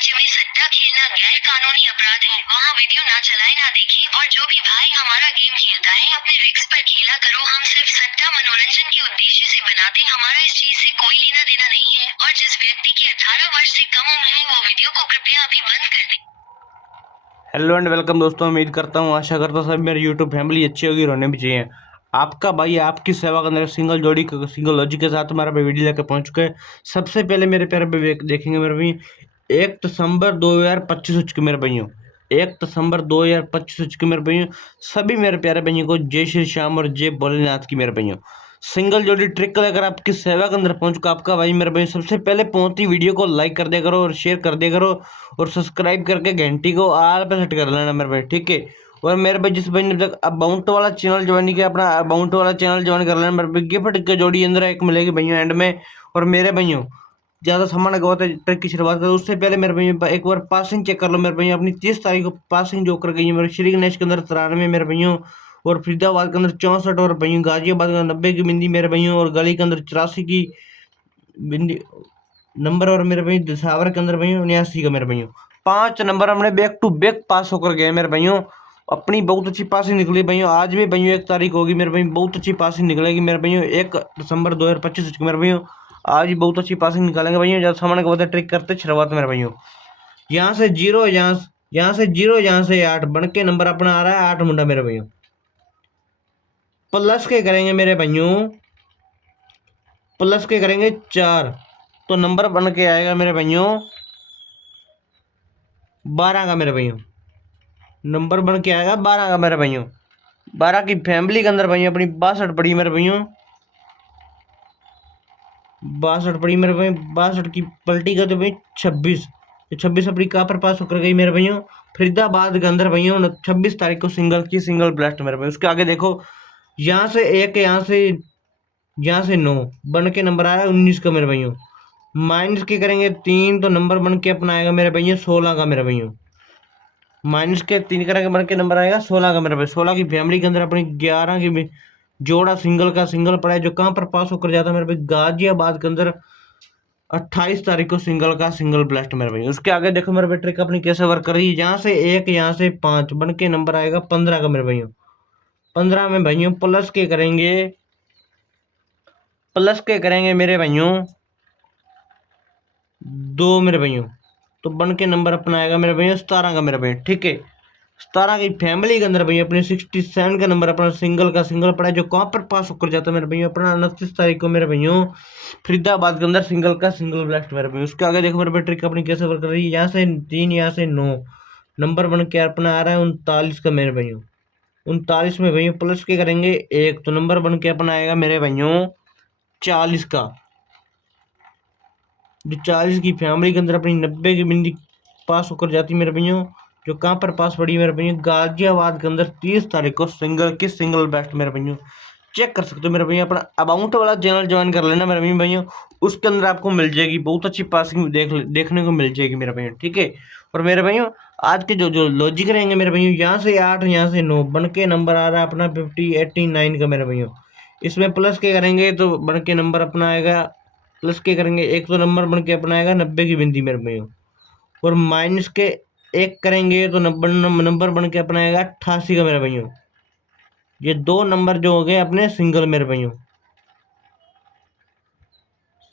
राज्य में सट्टा खेलना गैर कानूनी अपराध है। वहाँ वीडियो ना चलाए ना देखे। और जो भी भाई हमारा गेम खेलता है अपने रिस्क पर खेला करो। हम सिर्फ सट्टा मनोरंजन के उद्देश्य से बनाते, हमारा इस चीज से कोई लेना देना नहीं है। और जिस व्यक्ति की 18 वर्ष से कम उम्र है वो वीडियो को कृपया अभी बंद कर दे। हेलो एंड वेलकम दोस्तों, उम्मीद करता हूँ, आशा करता हूँ सब मेरी यूट्यूब फैमिली अच्छी होगी, रहने भी चाहिए। आपका भाई आपकी सेवा के अंदर सिंगल जोड़ी सिंगल लॉजिक के साथ हमारा भाई वीडियो लेकर पहुंच चुके हैं। सबसे पहले मेरे प्यारे भाई देखेंगे मेरे भाई 1 दिसंबर 2025 हो चुके मेरे भाइयों। 1 दिसंबर 2025 हो चुके मेरे भाइयों। सभी मेरे प्यारे भाइयों को जय श्री श्याम और जय भोलेनाथ की मेरे भाइयों। सिंगल जोड़ी ट्रिक लेकर आपकी सेवा के अंदर पहुंच चुका आपका भाई मेरे भाई। सबसे पहले पहुंचती वीडियो को लाइक कर दिया करो और शेयर कर दिया करो और सब्सक्राइब करके घंटी को आल पे सेट कर लेना मेरे भाई, ठीक है। और मेरे भाई जिस भाई ने अब तक अबाउंट वाला चैनल ज्वाइन किया, अपना अबाउंट वाला चैनल ज्वाइन कर लेना मेरे भाई। गिफ्ट की जोड़ी अंदर एक मिलेगी भैया एंड में। और मेरे भाइयों ज़्यादा सामान लगा होता है ट्रिक की शुरुआत करो उससे पहले मेरे भाई एक बार पासिंग चेक कर लो मेरे भाई। अपनी 30 तारीख को पासिंग जो कर गई है मेरे श्री गणेश के अंदर 93 मेरे भाइयों, और फरीदाबाद के अंदर 64 और भैया गाजियाबाद के अंदर 90 की बिंदी मेरे भाइयों, और गली के अंदर 84 की बिंदी नंबर, और मेरे भाई दिसावर के अंदर भैया 79 का मेरे भाइयों। 5 नंबर हमने बैक टू बैक पास होकर गए मेरे भाइयों। अपनी बहुत अच्छी पासिंग निकली भैया। आज भी भैया 1 तारीख होगी मेरे भाई, बहुत अच्छी पासिंग निकलेगी मेरे भाइयों। 1 दिसंबर 2025 मेरे भाइयों। आज भी बहुत अच्छी पासिंग निकालेंगे भैया। जब सामान को ट्रिक करते शुरुआत मेरे भाइयों। यहाँ से 0, यहाँ से 0, यहाँ से 8 बन के नंबर अपना आ रहा है 8 मुंडा मेरे भाइयों। प्लस के करेंगे मेरे भाइयों, प्लस के करेंगे 4 तो नंबर बन के आएगा मेरे भाइयों 12 का मेरे भाइयों। नंबर बन के आएगा 12 का मेरे भाइयों। 12 की फैमिली के अंदर भैया अपनी 62 पड़ी मेरे भाइयों। 62 पड़ी मेरे भाई। 62 की पलटी का तो भाई 26, 26 अपनी कापर पास होकर गई मेरे भाइयों। फरीदाबाद के अंदर भैया 26 तारीख को सिंगल ब्लास्ट मेरे भाई। उसके आगे देखो, यहाँ से 1, यहाँ से 9 बन के नंबर आया 19 का मेरे भाइयों। माइनस के करेंगे 3 तो नंबर बन के अपना आएगा मेरे भैया 16 का मेरे भाइयों। माइनस के 3 करेंगे बन के नंबर आएगा 16 का मेरे भाई। 16 की फैमिली के अंदर अपनी 11 की भी जोड़ा सिंगल का सिंगल पड़ा है, जो कहाँ पर पास होकर जाता है मेरे भाई, गाजियाबाद के अंदर 28 तारीख को सिंगल का सिंगल ब्लास्ट मेरे भाई। उसके आगे देखो मेरे भाई ट्रिक अपनी कैसे वर्क कर रही है। यहाँ से 1, यहाँ से 5 बन के नंबर आएगा 15 का मेरे भाइयों। 15 में भाइयों प्लस के करेंगे मेरे भाइयों 2 मेरे भाइयों, तो बन के नंबर अपना आएगा मेरे भाइयों 17 का मेरे भाई, ठीक है। 17 की फैमिली के अंदर भैया अपने 67 का नंबर अपना सिंगल का सिंगल पड़ा है, जो कहाँ पर पास होकर जाता है मेरे भैया अपना 29 तारीख को मेरे भैया फरीदाबाद के अंदर सिंगल का सिंगल ब्लास्ट मेरे भैया। उसके आगे देखो मेरे भाई ट्रिक अपनी कैसे वर्क कर रही है। यहाँ से 3, यहाँ से 9 नंबर बन के अपना आ रहा है 39 का मेरे भैया। 39 में भैया प्लस के करेंगे 1 तो नंबर बन के अपना आएगा मेरे भैया 40 का। जो 40 की फैमिली के अंदर अपनी 90 की बिंदी पास होकर जाती मेरे भैया, जो कहाँ पर पास पड़ी मेरे भैया, गाजियाबाद के अंदर 30 तारीख को सिंगल बेस्ट मेरे भैया। चेक कर सकते हो मेरे भैया। अपना अबाउंट वाला चैनल ज्वाइन कर लेना मेरे भैया। उसके अंदर आपको मिल जाएगी बहुत अच्छी पासिंग देखने को मिल जाएगी मेरे भैया, ठीक है। और मेरे भैया आज के जो लॉजिक रहेंगे मेरे भैया, यहाँ से 8, यहाँ से 9 बन के नंबर आ रहा है अपना 89 का मेरे भैया। इसमें प्लस के करेंगे तो बन के नंबर अपना आएगा, प्लस के करेंगे 1 तो नंबर बन के अपना आएगा 90 की बिंदी मेरे भैया। और माइनस के 1 करेंगे तो नंबर बन के अपना आएगा 88 का मेरे भैया। ये 2 नंबर जो हो गए अपने सिंगल मेरे भैया,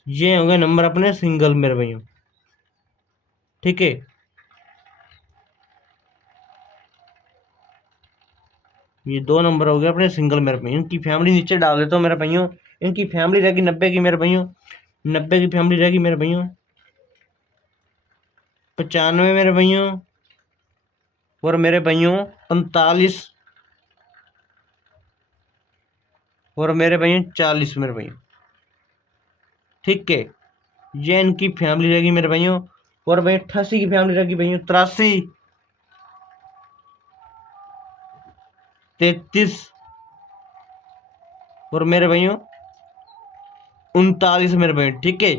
ये हो गए नंबर अपने सिंगल मेरे भैया, ठीक है। ये 2 नंबर हो गए अपने सिंगल मेरे भैया। इनकी फैमिली नीचे डाल देता हूँ मेरे भैया। इनकी फैमिली रहेगी 90 की मेरे भैया। 90 की फैमिली रहेगी मेरे भैया 95 मेरे भैया, और मेरे भैया 45, और मेरे भैया 40 मेरे भैया, ठीक है। ये इनकी फैमिली रहेगी मेरे भाइयों। और भाई 88 की फैमिली रहेगी भैया 83, 33, और मेरे भाइयों 39 मेरे भाई, ठीक है।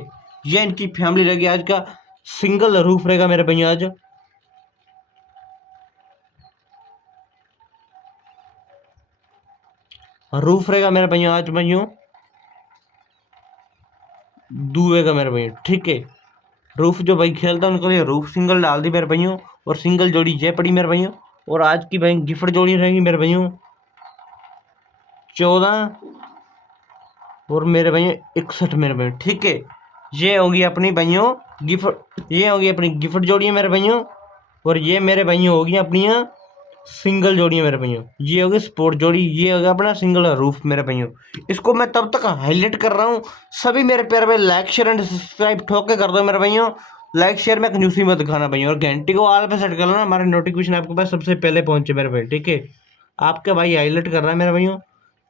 ये इनकी फैमिली रहेगी। आज का सिंगल रूफ रहेगा मेरे भैया। आज रूफ रहेगा मेरे भैया आज भैया दुए का मेरे भैया, ठीक है। रूफ जो भाई खेलता है उनके लिए रूफ सिंगल डाल दी मेरे भाइयों, और सिंगल जोड़ी ये पड़ी मेरे भाइयों। और आज की भाई गिफ्ट जोड़ी रहेंगी मेरे भाइयों 14 और मेरे भाइयों 61 मेरे भाइयों, ठीक है। ये होगी अपनी भाइयों गिफ्ट, ये होगी अपनी गिफ्ट जोड़ी है मेरे भाइयों। और ये मेरे भाइयों होगी अपनी सिंगल जोड़ी है मेरे भाइयों। ये होगी स्पोर्ट जोड़ी, ये होगा अपना सिंगल रूफ मेरे भाइयों। इसको मैं तब तक हाईलाइट कर रहा हूँ, सभी मेरे प्यारे भाई लाइक शेयर एंड सब्सक्राइब ठोक के कर दो मेरे भाइयों। लाइक शेयर में कंजूसी मत दिखाना भाइयों, और घंटी को ऑल पे सेट कर लेना, हमारे नोटिफिकेशन आपके पास सबसे पहले पहुंचे मेरे भाई, ठीक है। आपका भाई हाईलाइट कर रहा है मेरे भाइयों,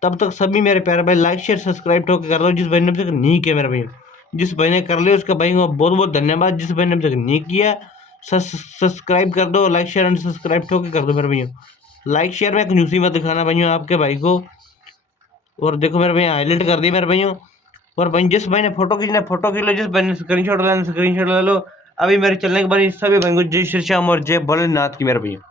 तब तक सभी मेरे प्यारे भाई लाइक शेयर सब्सक्राइब ठोक के कर दो। जिस भाई ने अभी तक नहीं किया मेरे भाइयों, जिस भाई ने कर लिया उसका भाई को बहुत बहुत धन्यवाद। जिस भाई ने अभी तक नहीं किया सब्सक्राइब कर दो, लाइक शेयर एंड सब्सक्राइब ठोक के कर दो मेरे भैया। लाइक शेयर में कंजूसी मत दिखाना भाइयों आपके भाई को। और देखो मेरे भैया हाईलाइट कर दी मेरे भाइयों। और भाई जिस भाई ने फोटो खींचना फोटो खींच लो, जिस भाई ने स्क्रीनशॉट लेना स्क्रीनशॉट ले लो। अभी मेरे चलने के बाद सभी भाई को जय श्री श्याम और जय भोलेनाथ की मेरे भैया।